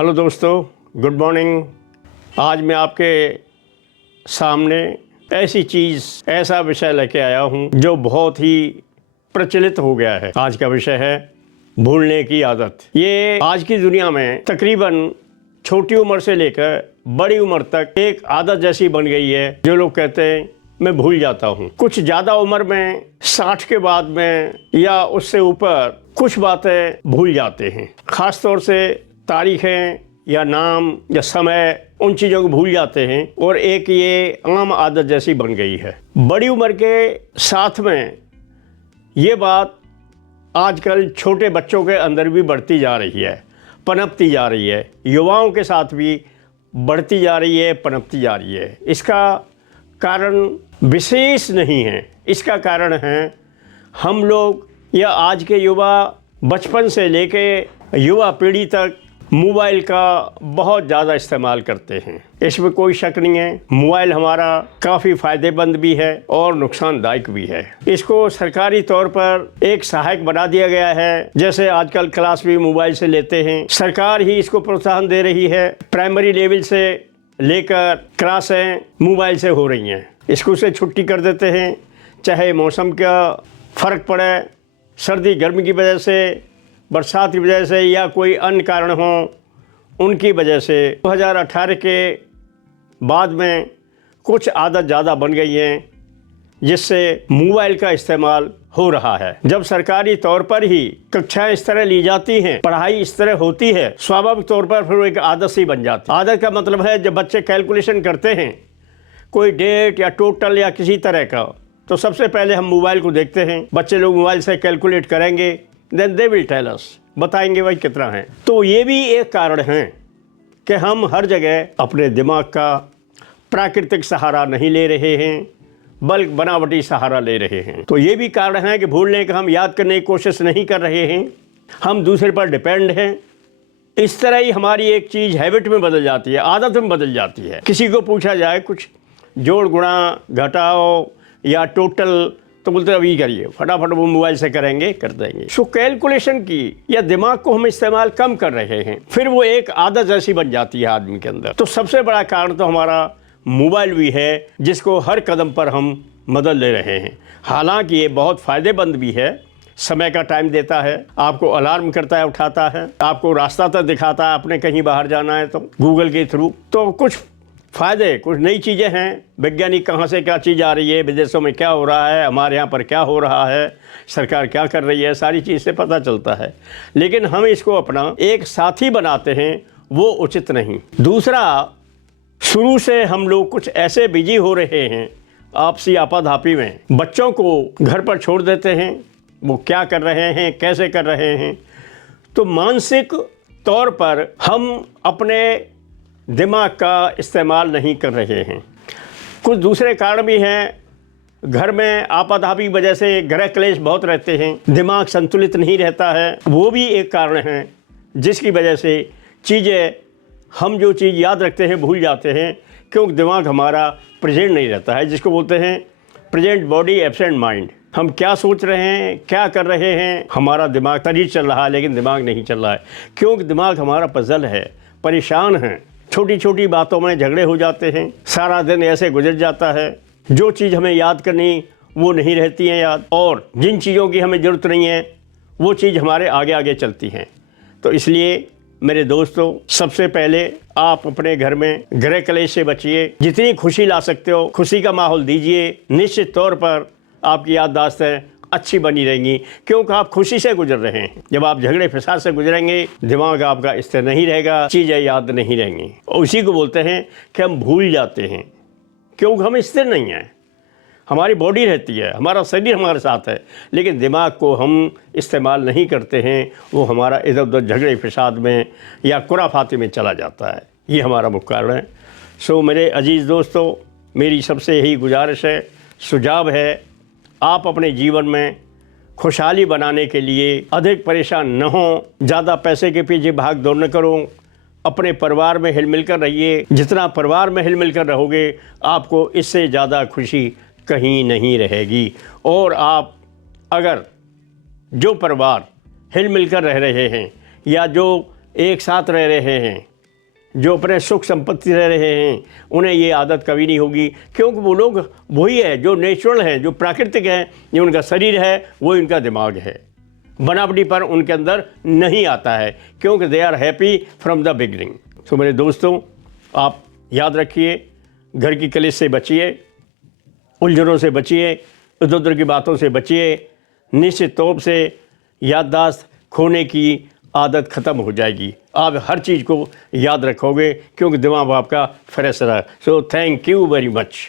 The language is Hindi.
हेलो दोस्तों, गुड मॉर्निंग। आज मैं आपके सामने ऐसी चीज़, ऐसा विषय लेके आया हूँ जो बहुत ही प्रचलित हो गया है। आज का विषय है भूलने की आदत। ये आज की दुनिया में तकरीबन छोटी उम्र से लेकर बड़ी उम्र तक एक आदत जैसी बन गई है। जो लोग कहते हैं मैं भूल जाता हूँ, कुछ ज़्यादा उम्र में 60 के बाद में या उससे ऊपर कुछ बातें भूल जाते हैं। ख़ास तौर से तारीखें या नाम या समय, उन चीज़ों को भूल जाते हैं और एक ये आम आदत जैसी बन गई है। बड़ी उम्र के साथ में ये बात आजकल छोटे बच्चों के अंदर भी बढ़ती जा रही है, पनपती जा रही है। युवाओं के साथ भी बढ़ती जा रही है, पनपती जा रही है। इसका कारण विशेष नहीं है, इसका कारण है हम लोग या आज के युवा बचपन से लेके युवा पीढ़ी तक मोबाइल का बहुत ज़्यादा इस्तेमाल करते हैं। इसमें कोई शक नहीं है, मोबाइल हमारा काफ़ी फ़ायदेमंद भी है और नुकसानदायक भी है। इसको सरकारी तौर पर एक सहायक बना दिया गया है। जैसे आजकल क्लास भी मोबाइल से लेते हैं, सरकार ही इसको प्रोत्साहन दे रही है। प्राइमरी लेवल से लेकर क्लासें मोबाइल से हो रही हैं। स्कूल से छुट्टी कर देते हैं, चाहे मौसम का फ़र्क पड़े, सर्दी गर्मी की वजह से, बरसात की वजह से या कोई अन्य कारण हो, उनकी वजह से 2018 के बाद में कुछ आदत ज़्यादा बन गई हैं जिससे मोबाइल का इस्तेमाल हो रहा है। जब सरकारी तौर पर ही कक्षाएं इस तरह ली जाती हैं, पढ़ाई इस तरह होती है, स्वाभाविक तौर पर फिर वो एक आदत सी बन जाती है। आदत का मतलब है जब बच्चे कैलकुलेशन करते हैं कोई डेट या टोटल या किसी तरह का, तो सबसे पहले हम मोबाइल को देखते हैं। बच्चे लोग मोबाइल से कैलकुलेट करेंगे, then they will tell us, बताएंगे भाई कितना है। तो ये भी एक कारण है कि हम हर जगह अपने दिमाग का प्राकृतिक सहारा नहीं ले रहे हैं, बल्कि बनावटी सहारा ले रहे हैं। तो ये भी कारण है कि भूलने का हम याद करने की कोशिश नहीं कर रहे हैं, हम दूसरे पर डिपेंड हैं। इस तरह ही हमारी एक चीज़ हैबिट में बदल जाती है, आदत में बदल जाती है। किसी को पूछा जाए कुछ जोड़ गुणा घटाओ या टोटल, तो बोलते अभी करिए, फटाफट वो मोबाइल से करेंगे, कर देंगे। सो कैलकुलेशन की या दिमाग को हम इस्तेमाल कम कर रहे हैं, फिर वो एक आदत जैसी बन जाती है आदमी के अंदर। तो सबसे बड़ा कारण तो हमारा मोबाइल भी है, जिसको हर कदम पर हम बदल ले रहे हैं। हालांकि ये बहुत फ़ायदेमंद भी है, समय का टाइम देता है, आपको अलार्म करता है, उठाता है, आपको रास्ता तक दिखाता है, आपने कहीं बाहर जाना है तो गूगल के थ्रू। तो कुछ फ़ायदे, कुछ नई चीज़ें हैं। वैज्ञानिक कहाँ से क्या चीज़ आ रही है, विदेशों में क्या हो रहा है, हमारे यहाँ पर क्या हो रहा है, सरकार क्या कर रही है, सारी चीज़ से पता चलता है। लेकिन हम इसको अपना एक साथी बनाते हैं, वो उचित नहीं। दूसरा, शुरू से हम लोग कुछ ऐसे बिजी हो रहे हैं आपसी आपाधापी में, बच्चों को घर पर छोड़ देते हैं, वो क्या कर रहे हैं, कैसे कर रहे हैं। तो मानसिक तौर पर हम अपने दिमाग का इस्तेमाल नहीं कर रहे हैं। कुछ दूसरे कारण भी हैं। घर में आपाधापी वजह से गृह क्लेश बहुत रहते हैं, दिमाग संतुलित नहीं रहता है, वो भी एक कारण है जिसकी वजह से चीज़ें, हम जो चीज़ याद रखते हैं भूल जाते हैं, क्योंकि दिमाग हमारा प्रेजेंट नहीं रहता है, जिसको बोलते हैं प्रेजेंट बॉडी एब्सेंट माइंड। हम क्या सोच रहे हैं, क्या कर रहे हैं, हमारा दिमाग, शरीर चल रहा है लेकिन दिमाग नहीं चल रहा है, क्योंकि दिमाग हमारा पजल है, परेशान है। छोटी छोटी बातों में झगड़े हो जाते हैं, सारा दिन ऐसे गुजर जाता है। जो चीज़ हमें याद करनी वो नहीं रहती है याद, और जिन चीज़ों की हमें ज़रूरत नहीं है वो चीज़ हमारे आगे आगे चलती हैं। तो इसलिए मेरे दोस्तों, सबसे पहले आप अपने घर में गृह क्लेश से बचिए। जितनी खुशी ला सकते हो खुशी का माहौल दीजिए। निश्चित तौर पर आपकी याददाश्तें अच्छी बनी रहेंगी, क्योंकि आप खुशी से गुजर रहे हैं। जब आप झगड़े फसाद से गुजरेंगे, दिमाग आपका स्थिर नहीं रहेगा, चीज़ें याद नहीं रहेंगी। और उसी को बोलते हैं कि हम भूल जाते हैं, क्योंकि हम स्थिर नहीं हैं। हमारी बॉडी रहती है, हमारा शरीर हमारे साथ है, लेकिन दिमाग को हम इस्तेमाल नहीं करते हैं, वो हमारा इधर उधर झगड़े फसाद में या खुराफाती में चला जाता है। ये हमारा मुख्य कारण है। सो मेरे अजीज़ दोस्तों, मेरी सबसे यही गुजारिश है, सुझाव है, आप अपने जीवन में खुशहाली बनाने के लिए अधिक परेशान न हो, ज़्यादा पैसे के पीछे भाग दौड़ न करो, अपने परिवार में हिल मिल कर रहिए। जितना परिवार में हिल मिल कर रहोगे, आपको इससे ज़्यादा खुशी कहीं नहीं रहेगी। और आप अगर जो परिवार हिल मिल कर रह रहे हैं या जो एक साथ रह रहे हैं, जो अपने सुख संपत्ति रह रहे हैं उन्हें ये आदत कभी नहीं होगी, क्योंकि वो लोग वही है जो नेचुरल है, जो प्राकृतिक है, जो उनका शरीर है, वो इनका दिमाग है। बनावटी पर उनके अंदर नहीं आता है, क्योंकि they are happy from the beginning. तो मेरे दोस्तों, आप याद रखिए, घर की कलेश से बचिए, उलझनों से बचिए, इधर उधर की बातों से बचिए। निश्चित तौर से याददाश्त खोने की आदत ख़त्म हो जाएगी। आप हर चीज़ को याद रखोगे, क्योंकि दिमाग आपका फ्रेश रहा। So thank you very much.